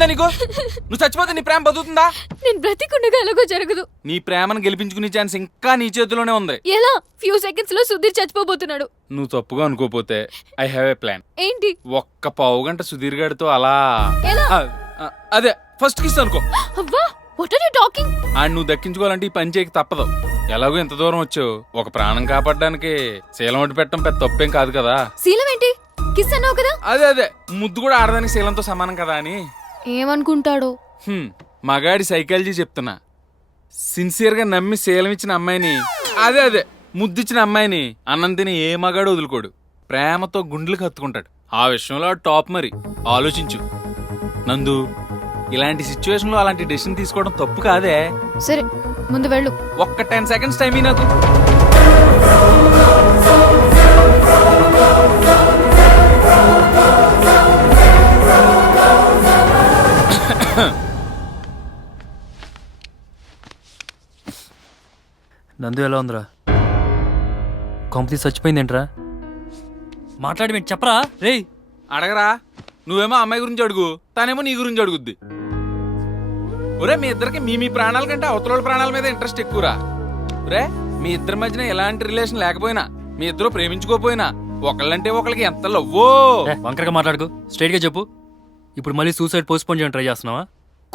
పిచ్చెక్కిందా నీకు? నువ్వు చచ్చిపోతే నీ ప్రేమ బతుకుతుందా? నేను బ్రతికుండగా ఎలాగో జరగదు. నీ ప్రేమను గెలిపించుకునే ఛాన్స్ ఇంకా నీ చేతిలోనే ఉంది. ఎలా? ఫ్యూ సెకండ్స్ లో సుధీర్ చచ్చిపోబోతున్నాడు. నువ్వు తప్పుగా అనుకోపోతే ఐ హ్యావ్ ఏ ప్లాన్. ఏంటి? ఒక్క పావు గంట సుధీర్ గారితో అలా ఎలా? అదే ఫస్ట్ కిస్ అనుకో. అవ్వా, వాట్ ఆర్ యు టాకింగ్? ఆయన నువ్వు దక్కించుకోవాలంటే ఈ పని చేయక తప్పదు. ఎలాగో ఎంత దూరం వచ్చావు, ఒక ప్రాణం కాపాడడానికి శీలం ఒడ్డు పెట్టడం పెద్ద తప్పేం కాదు కదా. శీలం ఏంటి? కిస్ అన్నావు కదా. అదే ముద్దు కూడా ఆడదానికి శీలంతో సమానం కదా అని. ఏమనుకుంటాడో. మగాడి సైకాలజీ చెప్తున్నా. సిన్సియర్ గా నమ్మి శీలం ఇచ్చిన అమ్మాయిని, అదే ముద్దిచ్చిన అమ్మాయిని అన్నం తిని ఏ మగాడు వదులుకోడు. ప్రేమతో గుండెలకు హత్తుకుంటాడు. ఆ విషయంలో టాప్. మరి ఆలోచించు నందు. ఇలాంటి సిచ్యువేషన్ లో అలాంటి డెసిషన్ తీసుకోవడం తప్పు కాదే. సరే, ముందు వెళ్ళు. ఒక్క 10 seconds టైం నాకు. నందు ఎలా ఉందిరా? కంపెనీ చచ్చిపోయిందేంట్రా? మాట్లాడి చెప్పరా రే. అడగరా. నువ్వేమో అమ్మాయి గురించి అడుగు, తనేమో నీ గురించి అడుగుద్ది. ఒరే, మీ ఇద్దరికి మీ ప్రాణాల కంటే అవతల ప్రాణాల మీద ఇంట్రెస్ట్ ఎక్కువరా. ఒరే, మీ ఇద్దరి మధ్యన ఎలాంటి రిలేషన్ లేకపోయినా, మీ ఇద్దరు ప్రేమించుకోపోయినా, ఒకళ్ళంటే ఒకళ్ళకి ఎంత లవ్వో. వంకరగా మాట్లాడుకో, స్ట్రైట్ గా చెప్పు. ఇప్పుడు మళ్ళీ సూసైడ్ పోస్ట్పోన్ చేయడం ట్రై చేస్తున్నావా?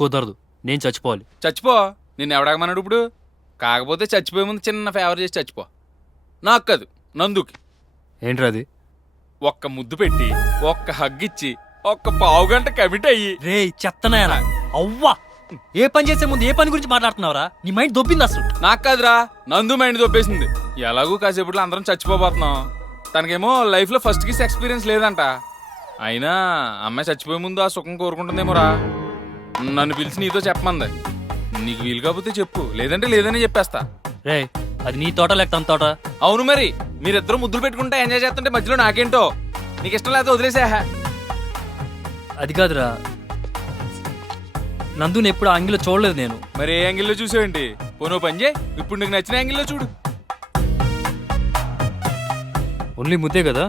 కుదరదు, నేను చచ్చిపోవాలి. చచ్చిపో. నిన్ను ఎవడగమన్నాడు ఇప్పుడు? కాకపోతే చచ్చిపోయే ముందు చిన్న ఫేవర్ చేసి చచ్చిపో. నాకు కాదు, నందుకి. ఏంట్రా అది? ఒక్క ముద్దు పెట్టి, ఒక్క హగ్ ఇచ్చి, ఒక్క పావు గంట కమిట్ అయ్యి. రే చెత్తనాయనా, అవ్వా! ఏ పని చేసే ముందు ఏ పని గురించి మాట్లాడుతున్నావురా? నీ మైండ్ దొబ్బింది అసలు. నాకు కాదురా, నందు మైండ్ దొబ్బేసింది. ఎలాగూ కాసేపట్లో అందరం చచ్చిపోబోతున్నాం. తనకేమో లైఫ్ లో ఫస్ట్ కిస్ ఎక్స్పీరియన్స్ లేదంట. అయినా అమ్మాయి చచ్చిపోయే ముందు ఆ సుఖం కోరుకుంటుందేమోరా. నన్ను పిలిచి నీతో చెప్పమంది. నీకు వీలు కాకపోతే చెప్పు, లేదంటే లేదని చెప్పేస్తా. రే, అది నీ తోట లేక తన తోట. అవును మరి, మీరిద్దరు ముద్దులు పెట్టుకుంటే ఎంజాయ్ చేస్తుంటే మధ్యలో నాకేంటో. నీకు ఇష్టం లేకపోతే వదిలేసా. అది కాదురా, నందుని ఎప్పుడు యాంగిల్లో చూడలేదు నేను. మరి ఏ యాంగిల్లో చూసావేంటి? పోనో పని చేయి, ఇప్పుడు నీకు నచ్చిన యాంగిల్లో చూడు. ఓన్లీ ముద్దే కదా?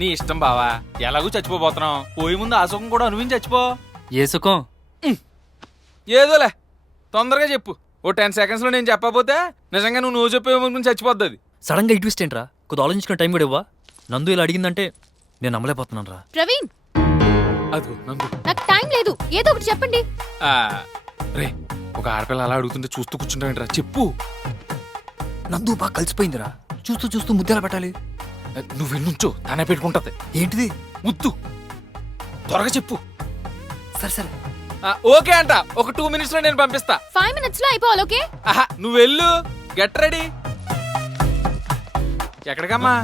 నీ ఇష్టం బావా, ఎలాగూ చచ్చిపోబోతున్నాం. పోయే ముందు ఆ సుఖం కూడా అనుభవించి చచ్చిపో. ఏ సుఖం? ఏదోలే, తొందరగా చెప్పు. ఓ 10 seconds లో నేను చెప్పకపోతే నిజంగా నువ్వు చెప్పే చచ్చిపోద్ది అది. సడన్ గా ఇట్విస్ట్ ఏంట్రా? కొద్ది ఆలోచించుకున్న టైం కూడా ఇవ్వా? నందు ఇలా అడిగిందంటే నేను నమ్మలేకపోతున్నాను రా. ప్రవీణ్, అదిగో నందు. నాకు టైం లేదు, ఏదో ఒకటి చెప్పండి. రే, ఒక ఆడపిల్ల అలా అడుగుతుంటే చూస్తూ కూర్చుంటావేంట్రా? చెప్పు. నందు బాగా కలిసిపోయిందిరా. చూస్తూ చూస్తూ ముద్దెలా పెట్టాలి? నువ్వు వెళ్ళుంచు, తానే పెట్టుకుంటది. ఏంటిది? ముద్దు. త్వరగా చెప్పు. సరే సరే, ఓకే అంట. ఒక 2 minutes లో నేను పంపిస్తా. 5 minutes లో అయిపోవాలి. ఓకే, నువ్వు వెళ్ళు. Get ready. ఎక్కడికమ్మా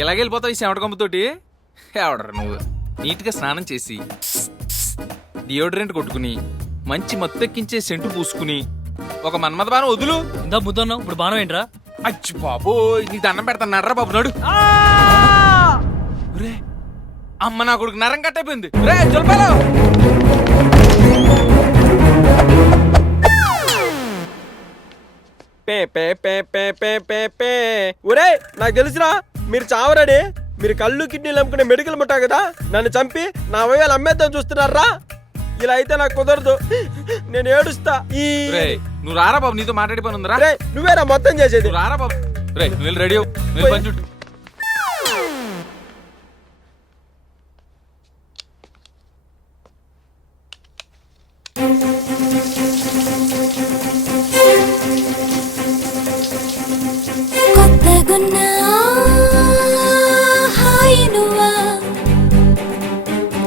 ఇలాగెళ్ళిపోతావు ఈ చెమటకొమ్మతోటి? ఎవడరు నువ్వు? నీట్ గా స్నానం చేసి, డియోడ్రెంట్ కొట్టుకుని, మంచి మత్తెక్కించే సెంటు పూసుకుని, ఒక మన్మథ బాణం వదులు. ఇందా ముద్దన్నావు, ఇప్పుడు బాణం ఏంట్రా? అచ్చి బాబో, నీ దండం పెడతాను. నర్రా బాబు, నడు. రే, అమ్మ నా కొడుకు నరం కట్టయిపోయింది. రే జల్పాలో. ఒరే, నాకు తెలుసురా మీరు చావరని. మీరు కళ్ళు కిడ్నీలు అమ్ముకునే మెడికల్ ముట్టా కదా, నన్ను చంపి నా అవయవాలు అమ్మేద్దాం చూస్తున్నారా? ఇలా అయితే నాకు కుదరదు, నేను ఏడుస్తా. నువ్వు రారా బాబు, నీతో మాట్లాడి పని ఉందిరా. నువ్వేరా మొత్తం చేసేది. రారా బాబు. రే, నువ్వు రెడీ అవ్వు, పని చుట్టూ.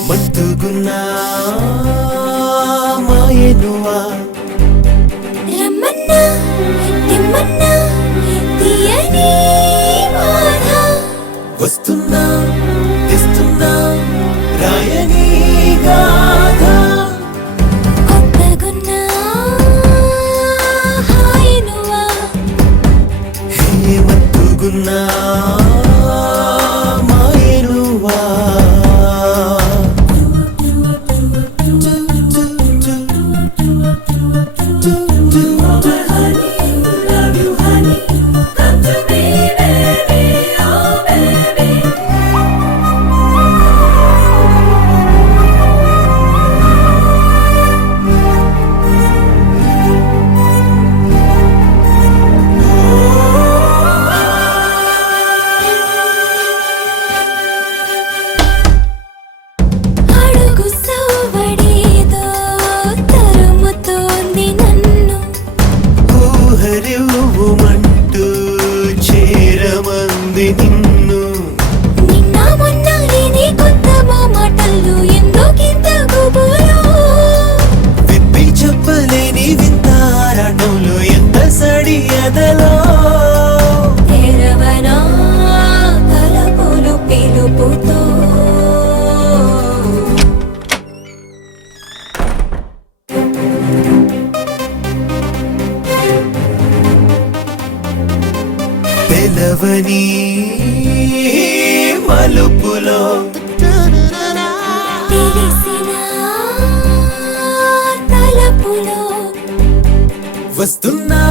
మత్తుగున్నా మాయనువా, రమన్నా తిమ్మన్నా తీయని బాధ, వస్తున్నా తెస్తున్నా రాయని గాథ, కొత్తగున్నా హాయినువా, హే మత్తుగున్నా మాయనువా. మరువని మలుపులో తెలిసిన తలపులో వస్తున్నా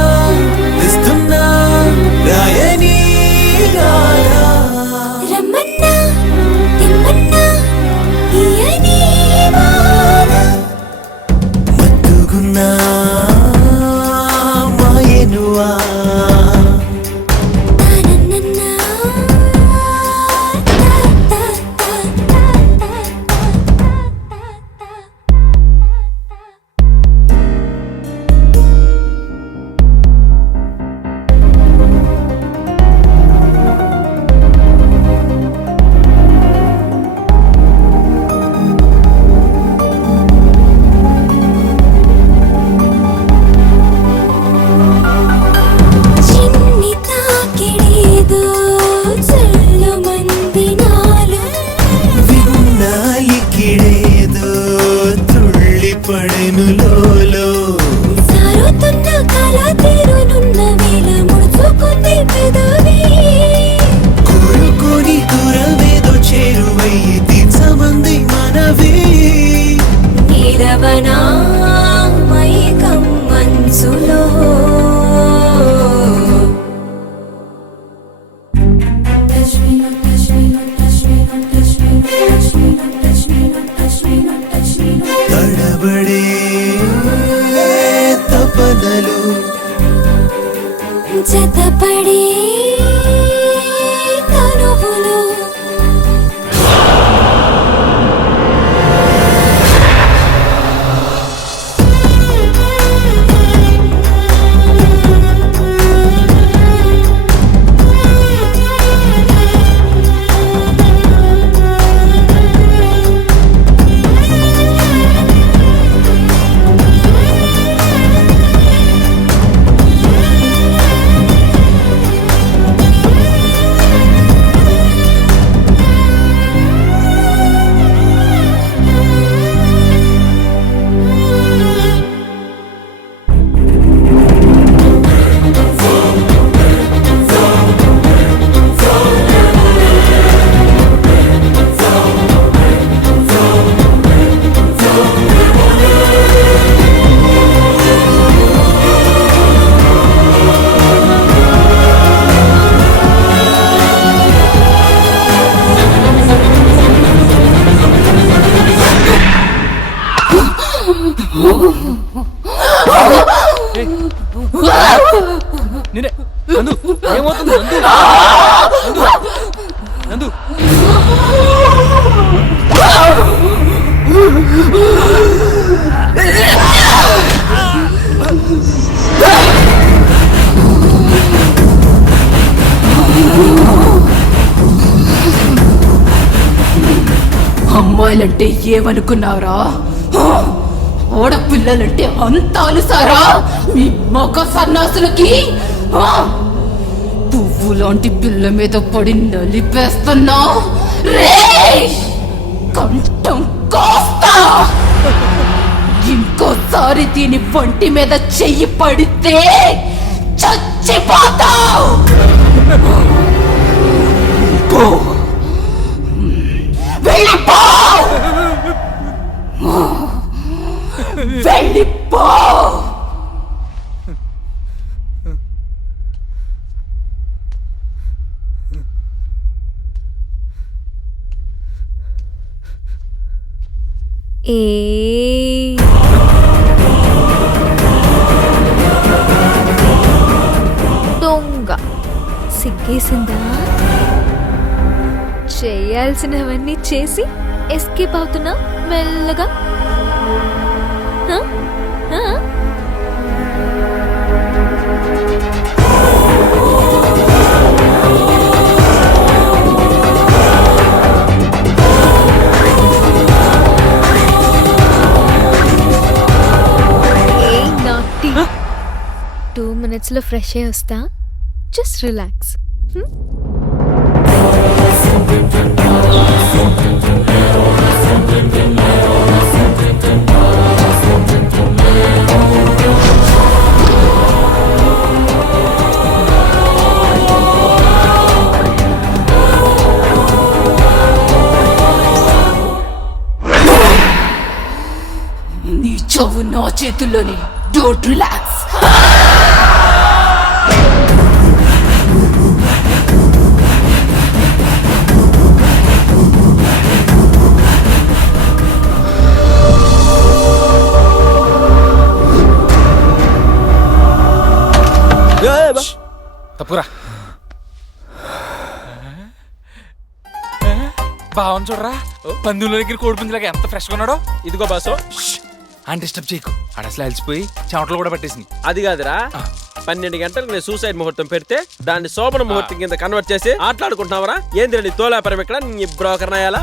తెస్తున్నా రాయని రాధా రమ్మన్నా తిమ్మన్నా తీయని వాన మత్తుగున్నా మాయనువా తానన్నన్నా తా తా తా చిన్ని తాకిడేదో చల్లమంది నాలో విన్నాలికిడేదో తుళ్ళి పడెను లోలో సారుతున్న కళ తీరునున్న వేళ ముడుచుకుంది పెదవి కోరుకొని దూరమేదో చేరువై తీర్చమంది మనవి నీరవనా మైకం మనసులో తడబడే తపనలు జతపడే తనువులు నేనే నందు ఏమవుతుంది నందు నందు అమ్మాయిలంటే ఏమనుకున్నారా? ఆడపిల్లలంటే అంత అలుసారా మీ మగ సన్నాసులకి? పువ్వు లాంటి పిల్ల మీద పడి నలిపేస్తున్నా కంఠం కోస్తా. ఇంకోసారి దీని వంటి మీద చెయ్యి పడితే చచ్చిపోతావు. వెళ్ళిపో వెళ్ళిపో. దొంగ సిగ్గేసిందా? చేయాల్సినవన్నీ చేసి ఎస్కేప్ అవుతున్నా మెల్లగా. హ? హ? ఏ నాటి 2 minutes లో ఫ్రెష్ అయ్యి వస్తా. Just relax. నీ చెవు నా చేతుల్లోని డోంట్ రిలాక్స్. తప్పురా బావని చూడరా పందుల దగ్గర కోడిపుంజులాగా ఎంత ఫ్రెష్గా ఉన్నాడో. ఇదిగో బాసు, అని డిస్టర్బ్ చేయకు, ఆడ అసలు అలసిపోయి చెమటలు కూడా పట్టేసింది. అది కాదురా, 12 గంటలకు నేను సూసైడ్ ముహూర్తం పెడితే దాన్ని శోభన ముహూర్తం కింద కన్వర్ట్ చేసి ఆటలాడుకుంటున్నావరా? ఏంది నీ తోలాపరం ఇక్కడ నీ బ్రోకర్ నాయాలా?